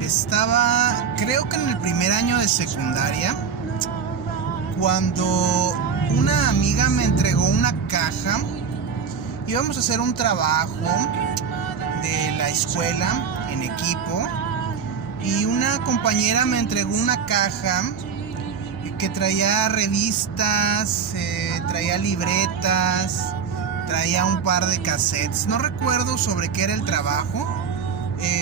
Estaba, creo que en el primer año de secundaria, cuando una amiga me entregó una caja. Íbamos a hacer un trabajo de la escuela en equipo y una compañera me entregó una caja que traía revistas, traía libretas, traía un par de cassettes. No recuerdo sobre qué era el trabajo.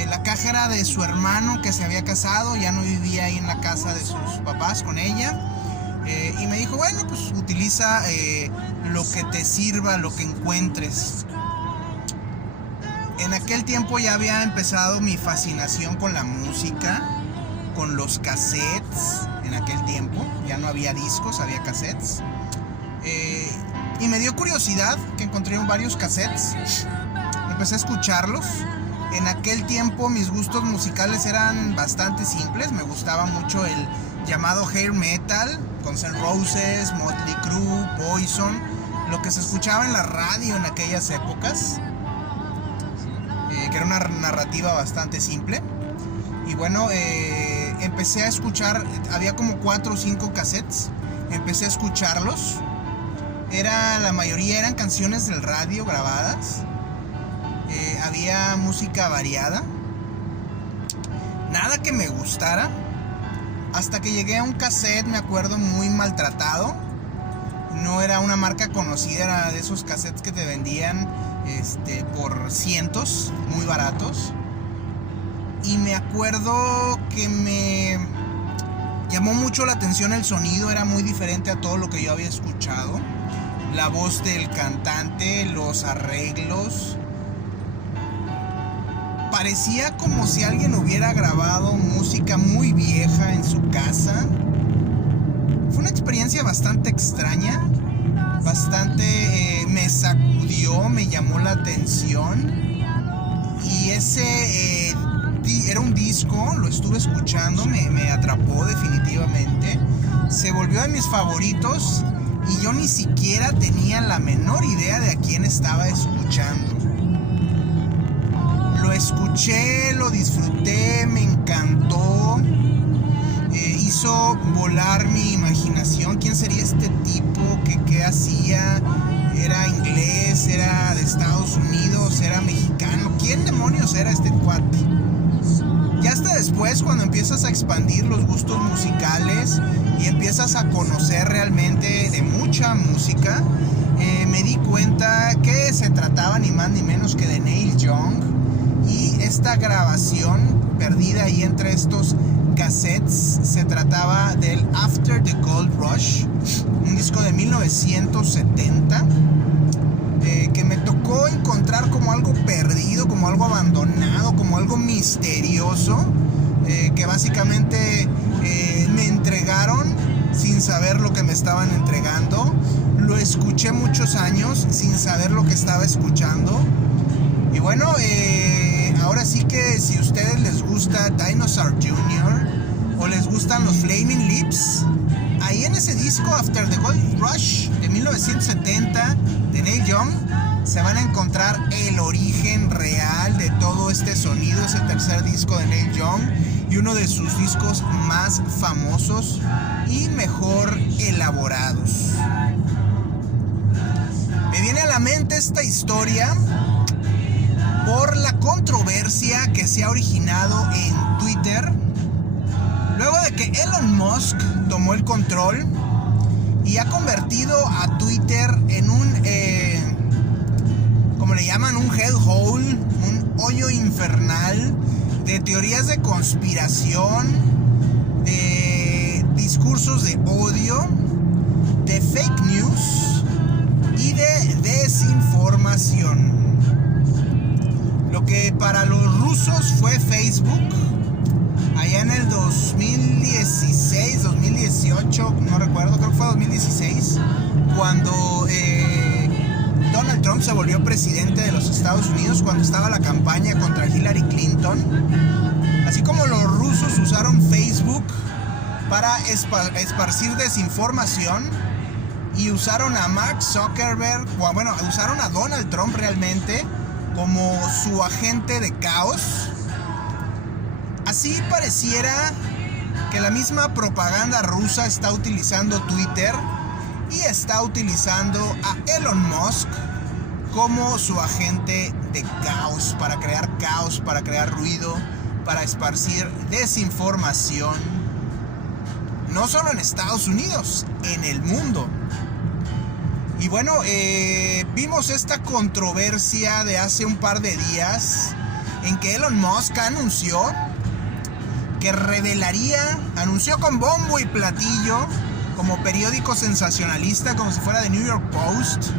La caja era de su hermano que se había casado, ya no vivía ahí en la casa de sus papás con ella. Y me dijo, bueno, pues utiliza lo que te sirva, lo que encuentres. En aquel tiempo ya había empezado mi fascinación con la música, con los cassettes. En aquel tiempo ya no había discos, había cassettes. Y me dio curiosidad que encontré varios cassettes. Empecé a escucharlos. En aquel tiempo mis gustos musicales eran bastante simples. Me gustaba mucho el llamado hair metal, Guns N' Roses, Motley Crue, Poison, lo que se escuchaba en la radio en aquellas épocas, que era una narrativa bastante simple. Y bueno, empecé a escuchar, había como 4 o 5 cassettes, empecé a escucharlos. La mayoría eran canciones del radio grabadas. Había música variada, nada que me gustara, hasta que llegué a un cassette, me acuerdo, muy maltratado. No era una marca conocida, era de esos cassettes que te vendían por cientos, muy baratos. Y me acuerdo que me llamó mucho la atención el sonido, era muy diferente a todo lo que yo había escuchado. La voz del cantante, los arreglos. Parecía como si alguien hubiera grabado música muy vieja en su casa. Fue una experiencia bastante extraña, me sacudió, me llamó la atención. Y ese era un disco, lo estuve escuchando, me atrapó definitivamente. Se volvió de mis favoritos y yo ni siquiera tenía la menor idea de a quién estaba escuchando. Lo escuché, lo disfruté, me encantó. Hizo volar mi imaginación. ¿Quién sería este tipo? ¿Qué hacía? ¿Era inglés? ¿Era de Estados Unidos? ¿Era mexicano? ¿Quién demonios era este cuate? Ya hasta después, cuando empiezas a expandir los gustos musicales y empiezas a conocer realmente de mucha música, me di cuenta que se trataba ni más ni menos que de Neil Young. Y esta grabación perdida ahí entre estos cassettes se trataba del After the Gold Rush, un disco de 1970 que me tocó encontrar como algo perdido, como algo abandonado, como algo misterioso, que básicamente me entregaron sin saber lo que me estaban entregando. Lo escuché muchos años sin saber lo que estaba escuchando. Y bueno, ahora sí que si a ustedes les gusta Dinosaur Jr. o les gustan los Flaming Lips, ahí en ese disco After the Gold Rush de 1970 de Neil Young se van a encontrar el origen real de todo este sonido. Es el tercer disco de Neil Young y uno de sus discos más famosos y mejor elaborados. Me viene a la mente esta historia por la controversia que se ha originado en Twitter luego de que Elon Musk tomó el control y ha convertido a Twitter en un, como le llaman, un hellhole, un hoyo infernal de teorías de conspiración, de discursos de odio, de fake news y de desinformación. Lo que para los rusos fue Facebook, allá en el 2016, 2018, no recuerdo, creo que fue 2016, cuando Donald Trump se volvió presidente de los Estados Unidos, cuando estaba la campaña contra Hillary Clinton. Así como los rusos usaron Facebook para esparcir desinformación y usaron a Mark Zuckerberg, bueno, usaron a Donald Trump realmente como su agente de caos. Así pareciera que la misma propaganda rusa está utilizando Twitter y está utilizando a Elon Musk como su agente de caos, para crear ruido, para esparcir desinformación, no solo en Estados Unidos, en el mundo. Y bueno, vimos esta controversia de hace un par de días en que Elon Musk anunció que anunció con bombo y platillo, como periódico sensacionalista, como si fuera de New York Post,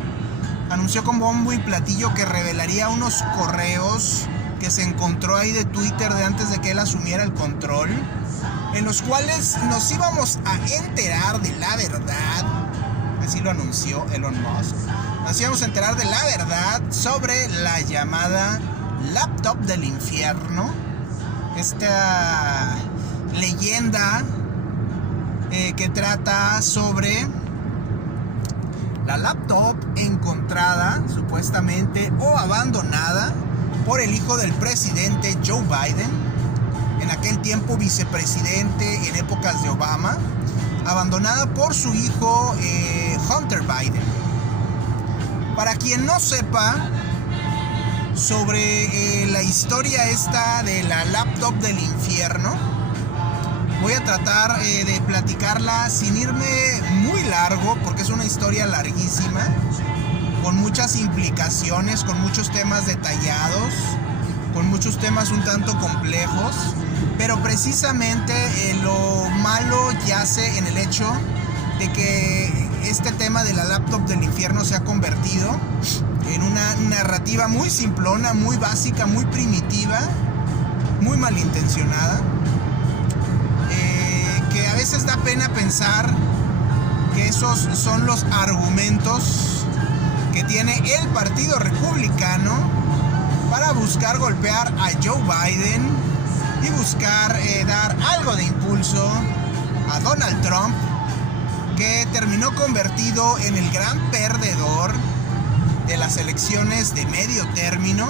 anunció con bombo y platillo que revelaría unos correos que se encontró ahí de Twitter de antes de que él asumiera el control, en los cuales nos íbamos a enterar de la verdad. Así lo anunció Elon Musk. Nos íbamos a enterar de la verdad sobre la llamada laptop del infierno, esta leyenda que trata sobre la laptop encontrada supuestamente o abandonada por el hijo del presidente Joe Biden, en aquel tiempo vicepresidente en épocas de Obama, abandonada por su hijo Hunter Biden. Para quien no sepa sobre la historia esta de la laptop del infierno, voy a tratar de platicarla sin irme muy largo, porque es una historia larguísima, con muchas implicaciones, con muchos temas detallados, con muchos temas un tanto complejos, pero precisamente lo malo yace en el hecho de que este tema de la laptop del infierno se ha convertido en una narrativa muy simplona, muy básica, muy primitiva, muy malintencionada, que a veces da pena pensar que esos son los argumentos que tiene el Partido Republicano para buscar golpear a Joe Biden y buscar dar algo de impulso a Donald Trump, que terminó convertido en el gran perdedor de las elecciones de medio término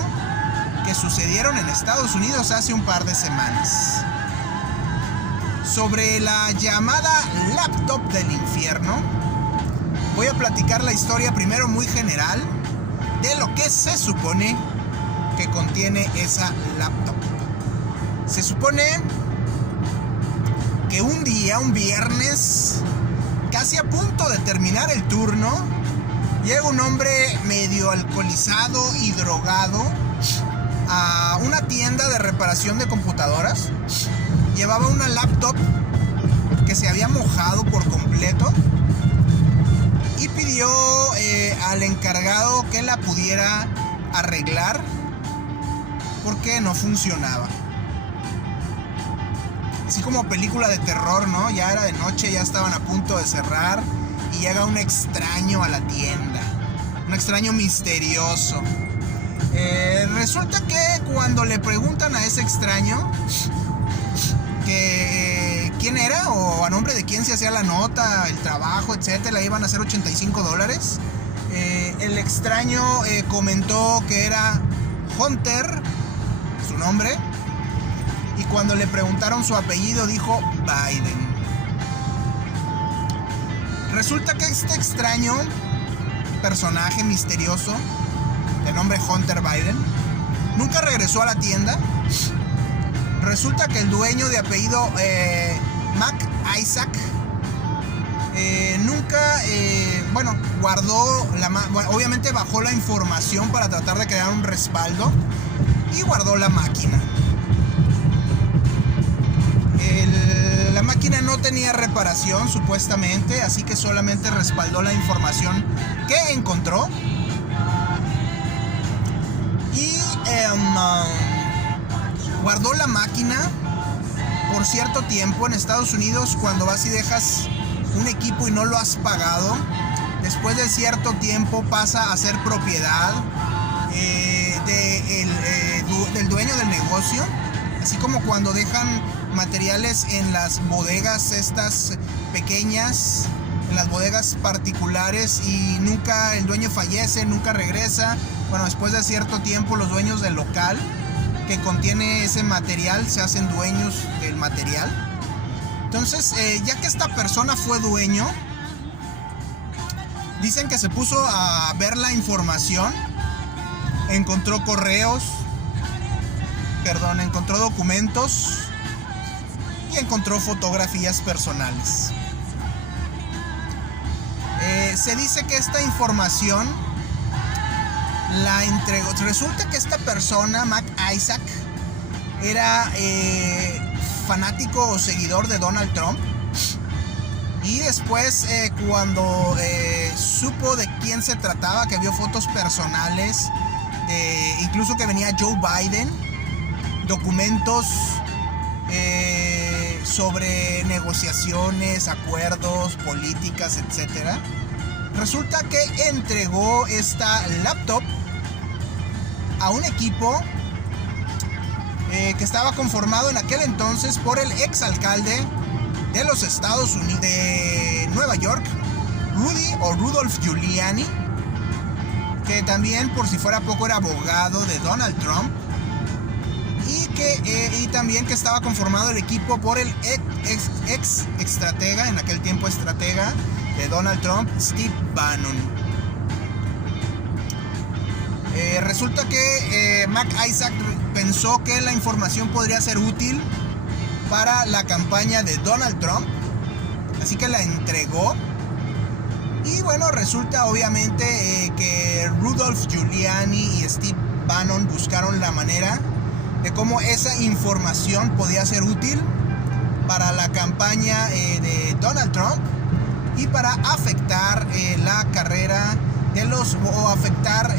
que sucedieron en Estados Unidos hace un par de semanas. Sobre la llamada laptop del infierno, voy a platicar la historia primero muy general de lo que se supone que contiene esa laptop. Se supone que un día, un viernes, casi a punto de terminar el turno, llega un hombre medio alcoholizado y drogado a una tienda de reparación de computadoras. Llevaba una laptop que se había mojado por completo y pidió al encargado que la pudiera arreglar porque no funcionaba. Así como película de terror, ¿no? Ya era de noche, ya estaban a punto de cerrar y llega un extraño a la tienda, un extraño misterioso. Resulta que cuando le preguntan a ese extraño que quién era o a nombre de quién se hacía la nota, el trabajo, etcétera, iban a ser $85. El extraño comentó que era Hunter, su nombre, y cuando le preguntaron su apellido dijo Biden. Resulta que este extraño personaje misterioso de nombre Hunter Biden nunca regresó a la tienda. Resulta que el dueño de apellido Mac Isaac nunca, guardó obviamente bajó la información para tratar de crear un respaldo y guardó la máquina. La máquina no tenía reparación supuestamente, así que solamente respaldó la información que encontró y guardó la máquina por cierto tiempo. En Estados Unidos, cuando vas y dejas un equipo y no lo has pagado, después de cierto tiempo pasa a ser propiedad del dueño del negocio. Así como cuando dejan materiales en las bodegas estas pequeñas, en las bodegas particulares, y nunca el dueño fallece, nunca regresa. Bueno, después de cierto tiempo los dueños del local que contiene ese material se hacen dueños del material. Entonces, ya que esta persona fue dueño, dicen que se puso a ver la información, encontró encontró documentos y encontró fotografías personales. Se dice que esta información la entregó. Resulta que esta persona, Mac Isaac, era fanático o seguidor de Donald Trump. Y después, cuando supo de quién se trataba, que vio fotos personales, incluso que venía Joe Biden, documentos sobre negociaciones, acuerdos, políticas, etc. Resulta que entregó esta laptop a un equipo que estaba conformado en aquel entonces por el exalcalde de los Estados Unidos, de Nueva York, Rudolph Giuliani, que también, por si fuera poco, era abogado de Donald Trump, y también que estaba conformado el equipo por el ex estratega, en aquel tiempo estratega de Donald Trump, Steve Bannon. Resulta que Mac Isaac pensó que la información podría ser útil para la campaña de Donald Trump, así que la entregó. Y bueno, resulta obviamente que Rudolph Giuliani y Steve Bannon buscaron la manera de cómo esa información podía ser útil para la campaña de Donald Trump y para afectar la carrera o afectar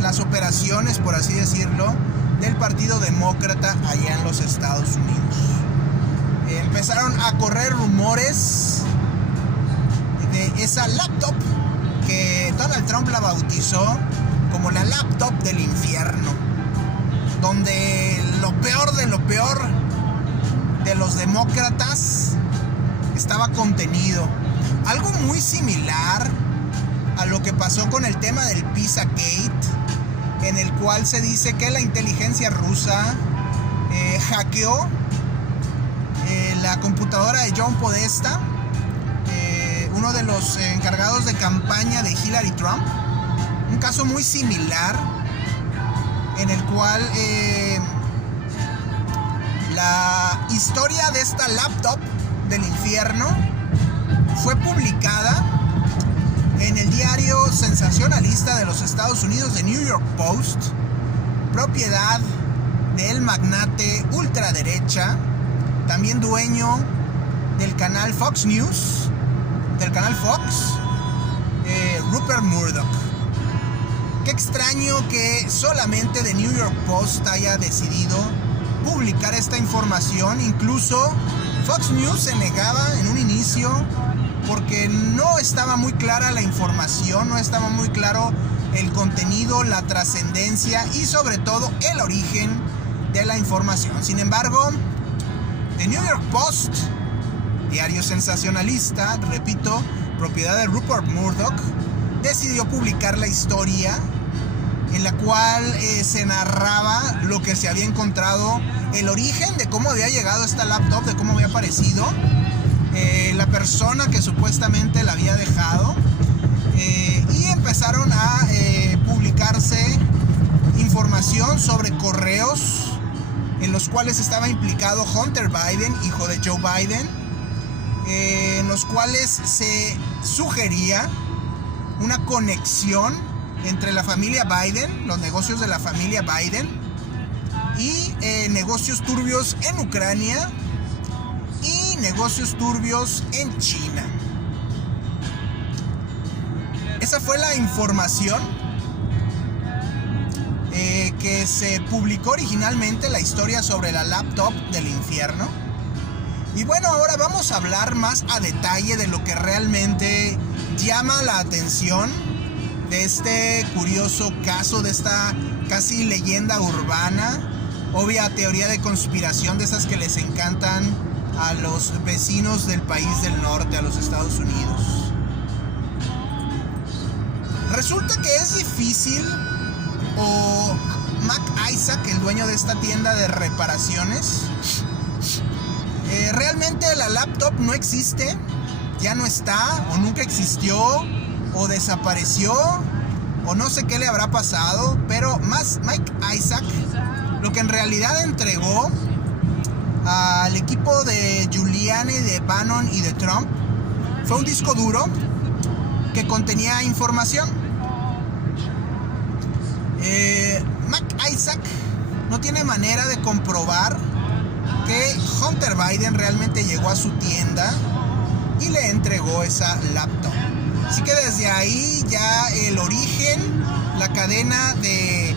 las operaciones, por así decirlo, del Partido Demócrata allá en los Estados Unidos. Empezaron a correr rumores de esa laptop que Donald Trump la bautizó como la laptop del infierno, donde lo peor de los demócratas estaba contenido. Algo muy similar a lo que pasó con el tema del Pizzagate, en el cual se dice que la inteligencia rusa hackeó la computadora de John Podesta, uno de los encargados de campaña de Hillary Trump. Un caso muy similar, en el cual la historia de esta laptop del infierno fue publicada en el diario sensacionalista de los Estados Unidos, The New York Post, propiedad del magnate ultraderecha, también dueño del canal Fox News, del canal Fox, Rupert Murdoch. Qué extraño que solamente The New York Post haya decidido publicar esta información. Incluso Fox News se negaba en un inicio porque no estaba muy clara la información, no estaba muy claro el contenido, la trascendencia y sobre todo el origen de la información. Sin embargo, The New York Post, diario sensacionalista, repito, propiedad de Rupert Murdoch, decidió publicar la historia en la cual se narraba lo que se había encontrado, el origen de cómo había llegado esta laptop, de cómo había aparecido, la persona que supuestamente la había dejado, y empezaron a publicarse información sobre correos en los cuales estaba implicado Hunter Biden, hijo de Joe Biden, en los cuales se sugería una conexión entre la familia Biden, los negocios de la familia Biden, y negocios turbios en Ucrania y negocios turbios en China. Esa fue la información que se publicó originalmente, la historia sobre la laptop del infierno. Y bueno, ahora vamos a hablar más a detalle de lo que realmente llama la atención de este curioso caso, de esta casi leyenda urbana, obvia teoría de conspiración de esas que les encantan a los vecinos del país del norte, a los Estados Unidos. Resulta que es difícil o Mac Isaac, el dueño de esta tienda de reparaciones. Realmente la laptop no existe, ya no está, o nunca existió, o desapareció, o no sé qué le habrá pasado, pero Mike Isaac lo que en realidad entregó al equipo de Giuliani, de Bannon y de Trump fue un disco duro que contenía información. Mike Isaac no tiene manera de comprobar que Hunter Biden realmente llegó a su tienda y le entregó esa laptop. Así que desde ahí ya el origen, la cadena de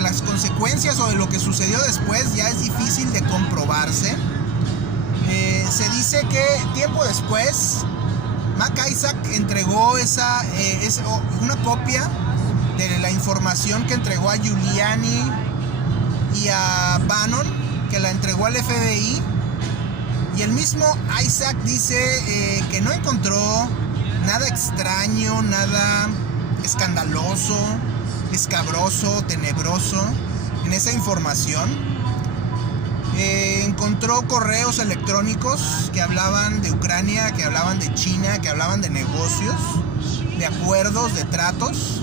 las consecuencias o de lo que sucedió después ya es difícil de comprobarse. Se dice que tiempo después Mac Isaac entregó una copia de la información que entregó a Giuliani y a Bannon, que la entregó al FBI, y el mismo Isaac dice que no encontró nada extraño, nada escandaloso, escabroso, tenebroso en esa información. Encontró correos electrónicos que hablaban de Ucrania, que hablaban de China, que hablaban de negocios, de acuerdos, de tratos,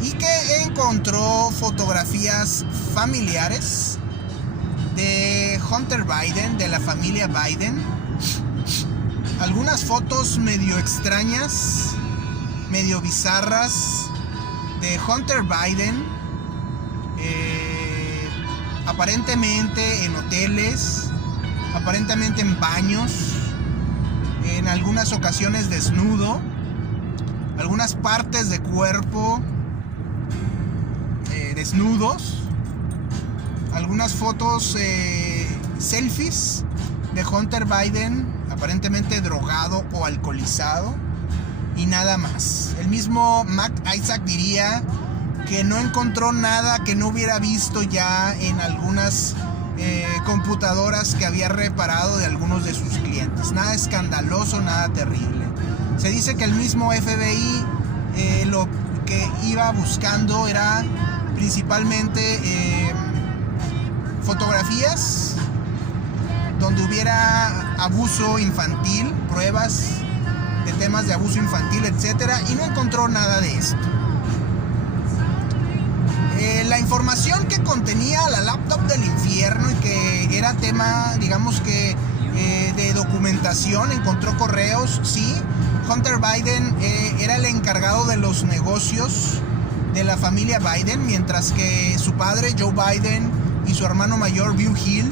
y que encontró fotografías familiares de Hunter Biden, de la familia Biden. Algunas fotos medio extrañas, medio bizarras de Hunter Biden, aparentemente en hoteles, aparentemente en baños, en algunas ocasiones desnudo, algunas partes de cuerpo desnudos, algunas fotos selfies de Hunter Biden aparentemente drogado o alcoholizado, y nada más. El mismo Mac Isaac diría que no encontró nada que no hubiera visto ya en algunas computadoras que había reparado de algunos de sus clientes. Nada escandaloso, nada terrible. Se dice que el mismo FBI lo que iba buscando era principalmente fotografías donde hubiera abuso infantil, pruebas de temas de abuso infantil, etcétera, y no encontró nada de esto. La información que contenía la laptop del infierno y que era tema, digamos que de documentación, encontró correos, sí. Hunter Biden era el encargado de los negocios de la familia Biden, mientras que su padre Joe Biden y su hermano mayor Bill Hill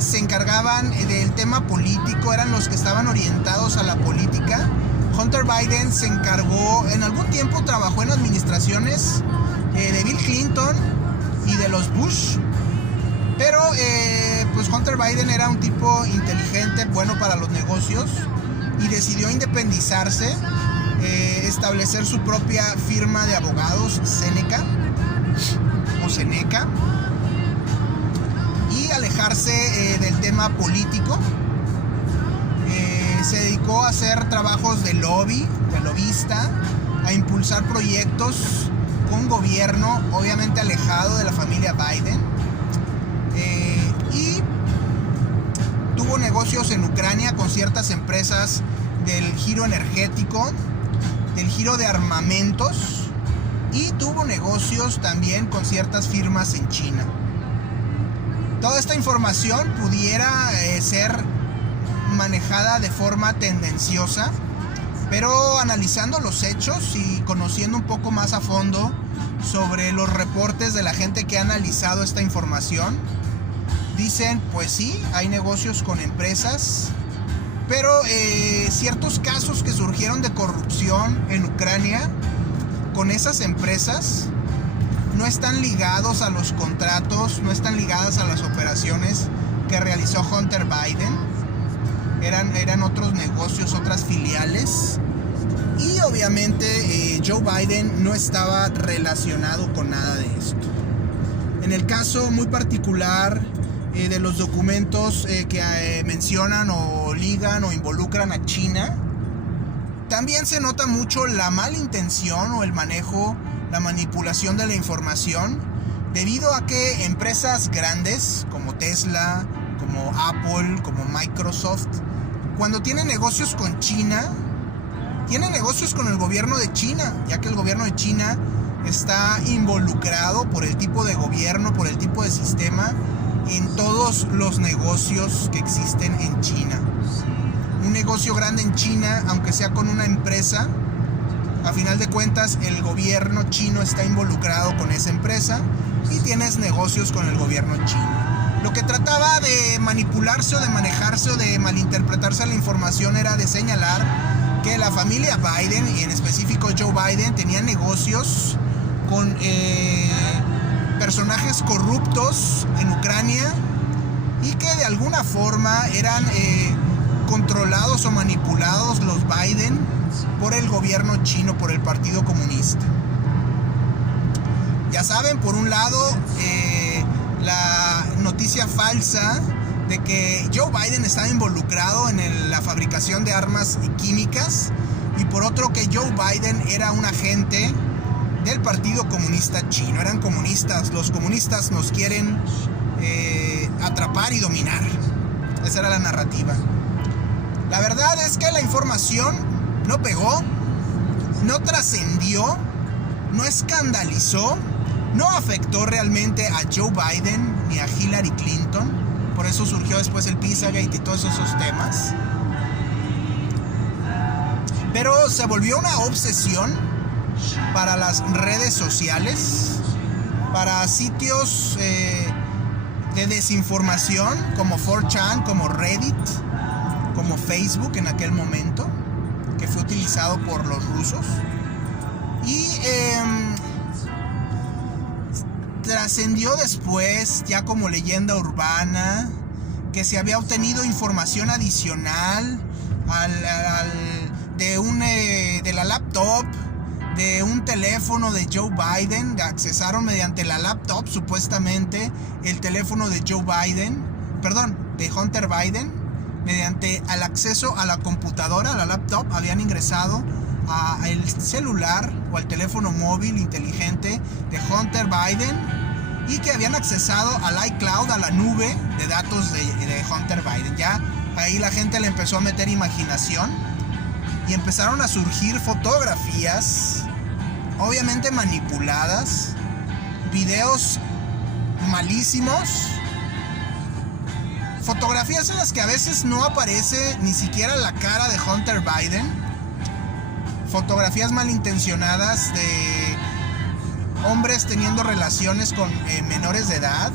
se encargaban del tema político, eran los que estaban orientados a la política. Hunter Biden se encargó, en algún tiempo trabajó en administraciones de Bill Clinton y de los Bush, pero pues Hunter Biden era un tipo inteligente, bueno para los negocios, y decidió independizarse, establecer su propia firma de abogados, Seneca, y alejarse del tema político. Se dedicó a hacer trabajos de lobbyista, a impulsar proyectos con gobierno, obviamente alejado de la familia Biden, y tuvo negocios en Ucrania con ciertas empresas del giro energético, del giro de armamentos, y tuvo negocios también con ciertas firmas en China. Toda esta información pudiera ser manejada de forma tendenciosa, pero analizando los hechos y conociendo un poco más a fondo sobre los reportes de la gente que ha analizado esta información, dicen, pues sí, hay negocios con empresas, pero ciertos casos que surgieron de corrupción en Ucrania con esas empresas no están ligados a los contratos, no están ligadas a las operaciones que realizó Hunter Biden. Eran otros negocios, otras filiales, y obviamente Joe Biden no estaba relacionado con nada de esto. En el caso muy particular de los documentos que mencionan o ligan o involucran a China, también se nota mucho la mala intención o el manejo la manipulación de la información, debido a que empresas grandes como Tesla, como Apple, como Microsoft, cuando tienen negocios con China, tienen negocios con el gobierno de China, ya que el gobierno de China está involucrado por el tipo de gobierno, por el tipo de sistema, en todos los negocios que existen en China. Un negocio grande en China, aunque sea con una empresa, a final de cuentas el gobierno chino está involucrado con esa empresa y tienes negocios con el gobierno chino. Lo que trataba de manipularse o de manejarse o de malinterpretarse la información era de señalar que la familia Biden, y en específico Joe Biden, tenía negocios con personajes corruptos en Ucrania y que de alguna forma eran controlados o manipulados los Biden por el gobierno chino, por el Partido Comunista. Ya saben, por un lado, la noticia falsa de que Joe Biden estaba involucrado en la fabricación de armas químicas, y por otro que Joe Biden era un agente del Partido Comunista Chino. Eran comunistas, los comunistas nos quieren atrapar y dominar. Esa era la narrativa. La verdad es que la información no pegó, no trascendió, no escandalizó, no afectó realmente a Joe Biden ni a Hillary Clinton. Por eso surgió después el Pizzagate y todos esos temas. Pero se volvió una obsesión para las redes sociales, para sitios de desinformación como 4chan, como Reddit, como Facebook en aquel momento, que fue utilizado por los rusos. Y trascendió después, ya como leyenda urbana, que se había obtenido información adicional de la laptop, de un teléfono de Joe Biden. Accesaron mediante la laptop, supuestamente, el teléfono de Joe Biden, de Hunter Biden. Mediante el acceso a la computadora, a la laptop, habían ingresado al celular o al teléfono móvil inteligente de Hunter Biden, y que habían accesado al iCloud, a la nube de datos de Hunter Biden. Ya ahí la gente le empezó a meter imaginación y empezaron a surgir fotografías, obviamente manipuladas, videos malísimos, fotografías en las que a veces no aparece ni siquiera la cara de Hunter Biden, fotografías malintencionadas de hombres teniendo relaciones con menores de edad,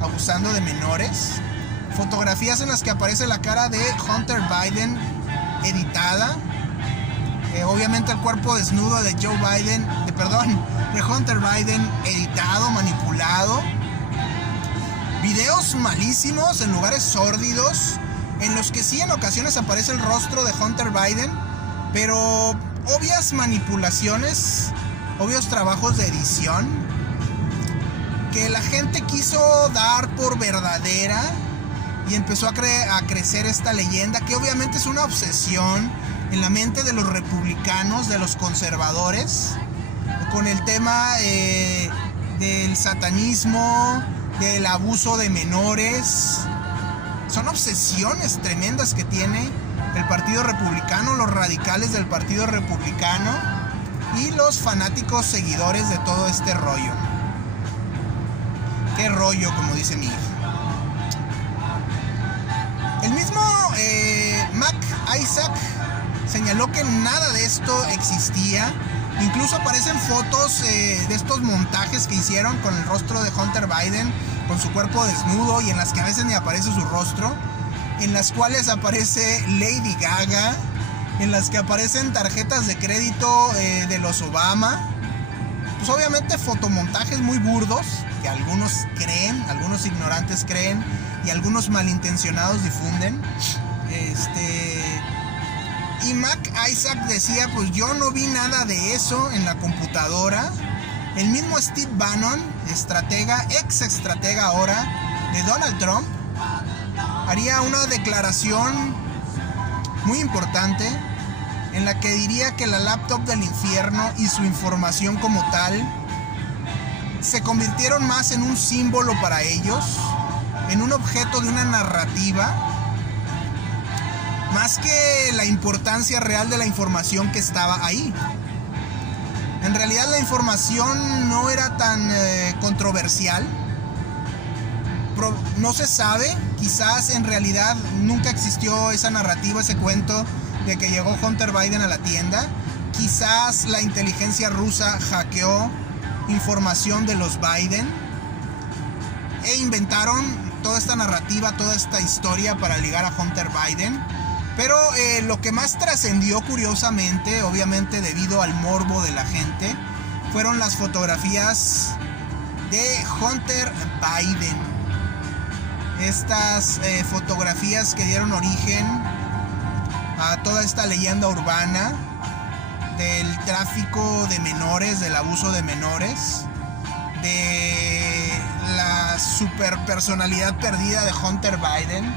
abusando de menores, fotografías en las que aparece la cara de Hunter Biden editada, obviamente el cuerpo desnudo de de Hunter Biden editado, manipulado, videos malísimos en lugares sórdidos, en los que sí en ocasiones aparece el rostro de Hunter Biden, pero obvias manipulaciones, obvios trabajos de edición que la gente quiso dar por verdadera, y empezó a crecer esta leyenda, que obviamente es una obsesión en la mente de los republicanos, de los conservadores, con el tema del satanismo, del abuso de menores. Son obsesiones tremendas que tiene el Partido Republicano, los radicales del Partido Republicano y los fanáticos seguidores de todo este rollo. ¿Qué rollo, como dice mi hija? El mismo Mac Isaac señaló que nada de esto existía. Incluso aparecen fotos de estos montajes que hicieron con el rostro de Hunter Biden, con su cuerpo desnudo, y en las que a veces ni aparece su rostro, en las cuales aparece Lady Gaga, en las que aparecen tarjetas de crédito de los Obama. Pues obviamente fotomontajes muy burdos, que algunos creen, algunos ignorantes creen, y algunos malintencionados difunden. Y Mac Isaac decía, pues yo no vi nada de eso en la computadora. El mismo Steve Bannon, ex estratega ahora de Donald Trump, haría una declaración muy importante en la que diría que la laptop del infierno y su información como tal se convirtieron más en un símbolo para ellos, en un objeto de una narrativa, más que la importancia real de la información que estaba ahí. En realidad la información no era tan controversial. No se sabe, quizás en realidad nunca existió esa narrativa, ese cuento de que llegó Hunter Biden a la tienda. Quizás la inteligencia rusa hackeó información de los Biden e inventaron toda esta narrativa, toda esta historia para ligar a Hunter Biden. Pero lo que más trascendió, curiosamente, obviamente debido al morbo de la gente, fueron las fotografías de Hunter Biden. Estas fotografías que dieron origen a toda esta leyenda urbana del tráfico de menores, del abuso de menores, de la superpersonalidad perdida de Hunter Biden.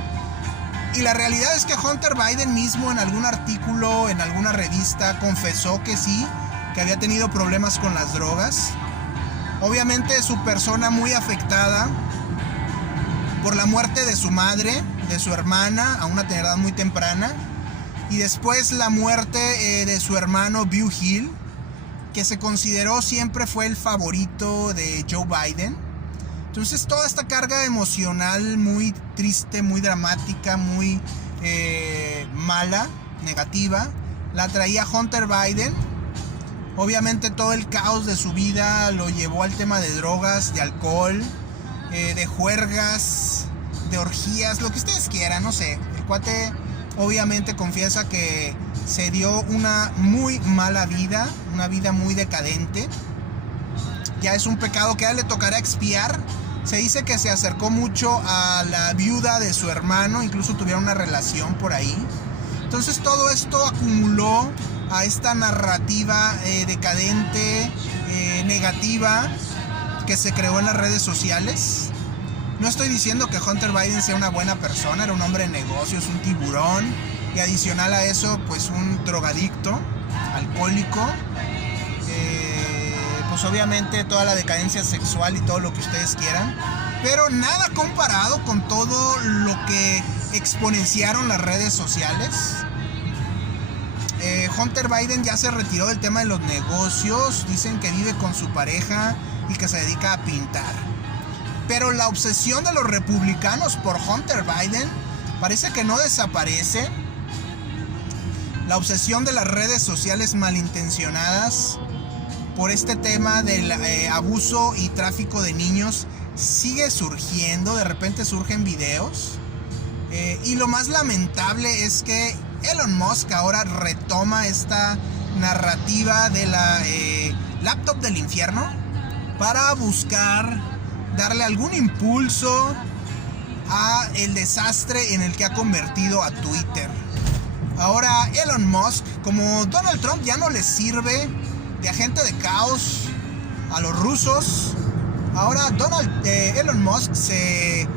Y la realidad es que Hunter Biden mismo en algún artículo, en alguna revista, confesó que sí, que había tenido problemas con las drogas. Obviamente su persona muy afectada por la muerte de su madre, de su hermana, a una edad muy temprana, y después la muerte de su hermano Beau Hill, que se consideró siempre fue el favorito de Joe Biden. Entonces toda esta carga emocional muy triste, muy dramática, muy mala, negativa, la traía Hunter Biden. Obviamente todo el caos de su vida lo llevó al tema de drogas, de alcohol, de juergas, de orgías, lo que ustedes quieran, no sé. El cuate obviamente confiesa que se dio una muy mala vida, una vida muy decadente. Ya es un pecado que a él le tocará expiar. Se dice que se acercó mucho a la viuda de su hermano, incluso tuvieron una relación por ahí. Entonces todo esto acumuló a esta narrativa decadente, negativa, que se creó en las redes sociales. No estoy diciendo que Hunter Biden sea una buena persona, era un hombre de negocios, un tiburón, y adicional a eso, pues un drogadicto, alcohólico, pues obviamente toda la decadencia sexual y todo lo que ustedes quieran, pero nada comparado con todo lo que exponenciaron las redes sociales. Hunter Biden ya se retiró del tema de los negocios, dicen que vive con su pareja y que se dedica a pintar. Pero la obsesión de los republicanos por Hunter Biden parece que no desaparece. La obsesión de las redes sociales malintencionadas por este tema del abuso y tráfico de niños sigue surgiendo. De repente surgen videos. Y lo más lamentable es que Elon Musk ahora retoma esta narrativa de la laptop del infierno para buscar darle algún impulso a el desastre en el que ha convertido a Twitter. Ahora Elon Musk, como Donald Trump ya no le sirve de agente de caos a los rusos, ahora Elon Musk se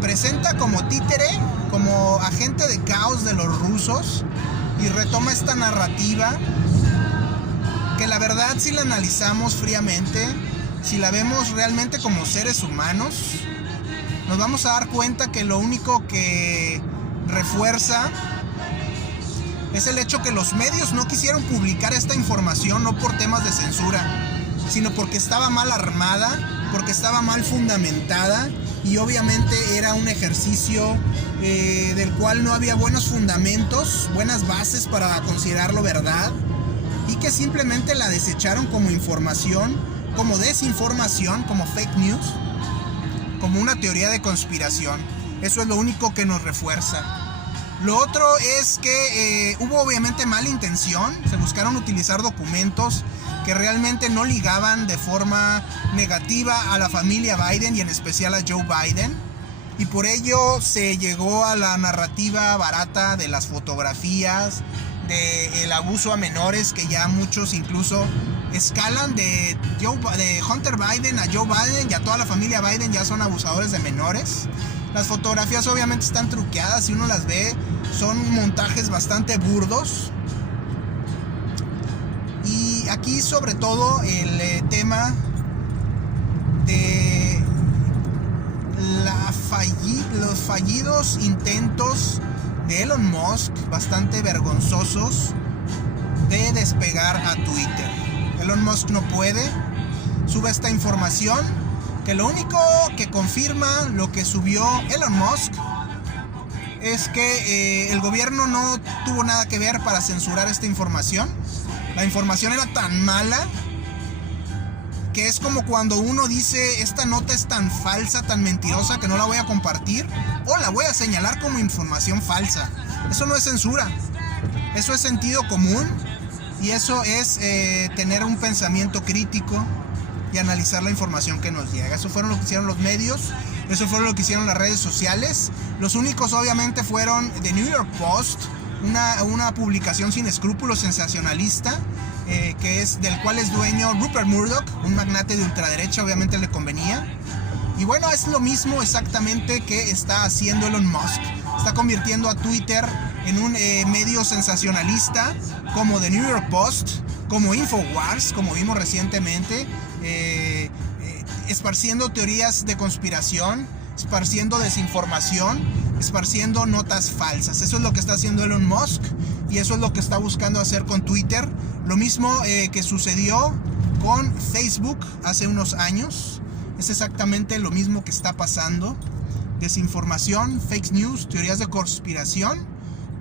presenta como títere, como agente de caos de los rusos, y retoma esta narrativa que la verdad, si la analizamos fríamente, si la vemos realmente como seres humanos, nos vamos a dar cuenta que lo único que refuerza es el hecho que los medios no quisieron publicar esta información, no por temas de censura, sino porque estaba mal armada, porque estaba mal fundamentada, y obviamente era un ejercicio del cual no había buenos fundamentos, buenas bases para considerarlo verdad, y que simplemente la desecharon como información, como desinformación, como fake news, como una teoría de conspiración. Eso es lo único que nos refuerza. Lo otro es que hubo obviamente mala intención. Se buscaron utilizar documentos que realmente no ligaban de forma negativa a la familia Biden y en especial a Joe Biden. Y por ello se llegó a la narrativa barata de las fotografías, del abuso a menores, que ya muchos incluso escalan de Hunter Biden a Joe Biden, y a toda la familia Biden ya son abusadores de menores. Las fotografías obviamente están truqueadas, si uno las ve son montajes bastante burdos, aquí sobre todo el tema de los fallidos intentos de Elon Musk, bastante vergonzosos, de despegar a Twitter. Elon Musk no puede, sube esta información que lo único que confirma lo que subió Elon Musk es que el gobierno no tuvo nada que ver para censurar esta información. La información era tan mala que es como cuando uno dice: esta nota es tan falsa, tan mentirosa, que no la voy a compartir, o la voy a señalar como información falsa. Eso no es censura, eso es sentido común, y eso es tener un pensamiento crítico y analizar la información que nos llega. Eso fueron lo que hicieron los medios, eso fue lo que hicieron las redes sociales. Los únicos obviamente fueron The New York Post, una publicación sin escrúpulos, sensacionalista, del cual es dueño Rupert Murdoch, un magnate de ultraderecha. Obviamente le convenía. Y bueno, es lo mismo exactamente que está haciendo Elon Musk. Está convirtiendo a Twitter en un medio sensacionalista, como The New York Post, como InfoWars, como vimos recientemente, esparciendo teorías de conspiración, esparciendo desinformación, esparciendo notas falsas. Eso es lo que está haciendo Elon Musk, y eso es lo que está buscando hacer con Twitter. Lo mismo que sucedió con Facebook hace unos años. Es exactamente lo mismo que está pasando. Desinformación, fake news, teorías de conspiración.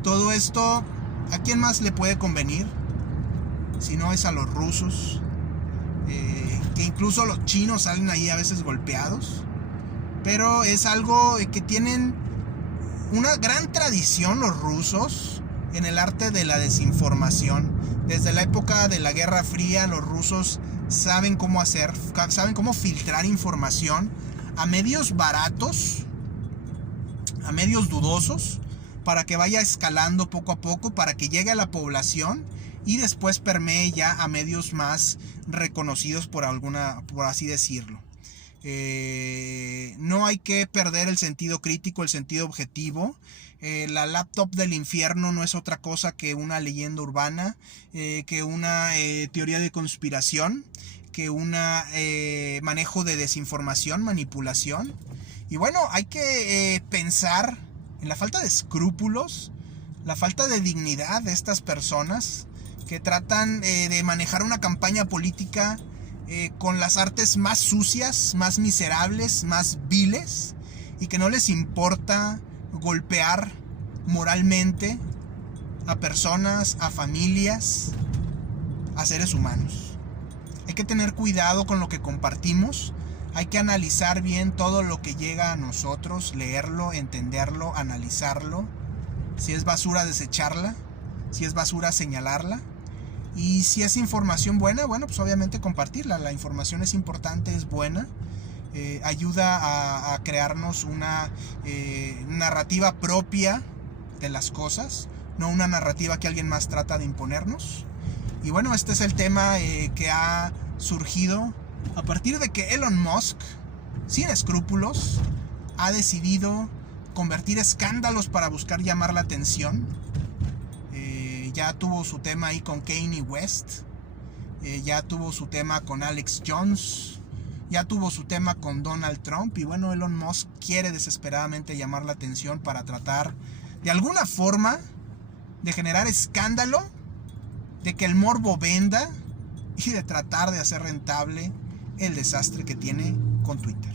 Todo esto, ¿a quién más le puede convenir? Si no es a los rusos, que incluso los chinos salen ahí a veces golpeados. Pero es algo que tienen una gran tradición los rusos en el arte de la desinformación. Desde la época de la Guerra Fría, los rusos saben cómo filtrar información a medios baratos, a medios dudosos, para que vaya escalando poco a poco, para que llegue a la población y después permee ya a medios más reconocidos, por así decirlo. No hay que perder el sentido crítico, el sentido objetivo. La laptop del infierno no es otra cosa que una leyenda urbana, que una teoría de conspiración, que un manejo de desinformación, manipulación. Y bueno, hay que pensar en la falta de escrúpulos, la falta de dignidad de estas personas que tratan de manejar una campaña política con las artes más sucias, más miserables, más viles, y que no les importa golpear moralmente a personas, a familias, a seres humanos. Hay que tener cuidado con lo que compartimos. Hay que analizar bien todo lo que llega a nosotros, leerlo, entenderlo, analizarlo. Si es basura, desecharla. Si es basura, señalarla. Y si es información buena, bueno, pues obviamente compartirla. La información es importante, es buena. Ayuda a crearnos una narrativa propia de las cosas, no una narrativa que alguien más trata de imponernos. Y bueno, este es el tema que ha surgido a partir de que Elon Musk, sin escrúpulos, ha decidido convertir escándalos para buscar llamar la atención. Ya tuvo su tema ahí con Kanye West, ya tuvo su tema con Alex Jones, ya tuvo su tema con Donald Trump. Y bueno, Elon Musk quiere desesperadamente llamar la atención para tratar de alguna forma de generar escándalo, de que el morbo venda y de tratar de hacer rentable el desastre que tiene con Twitter.